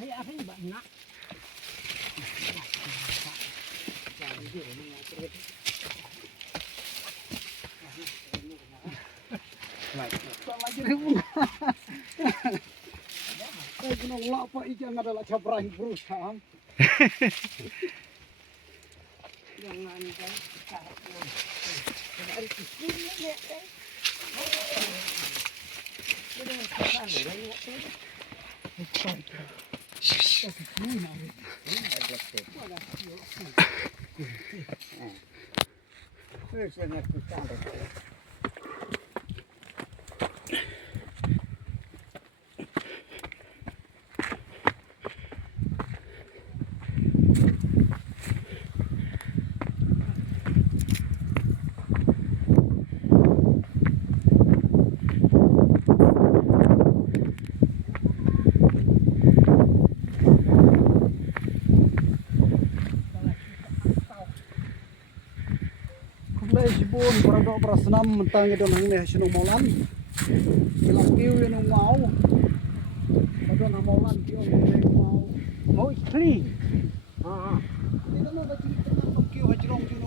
Mấy ai thấy bạn nặng. Adalah caprain perusahaan. Jangan dari sini ya. Sibun para do para senam mentang itu nang ne sino molan ilang kiu yang mau ada nang molan kiu mau mau clean itu mau baju kiu hajrong kiu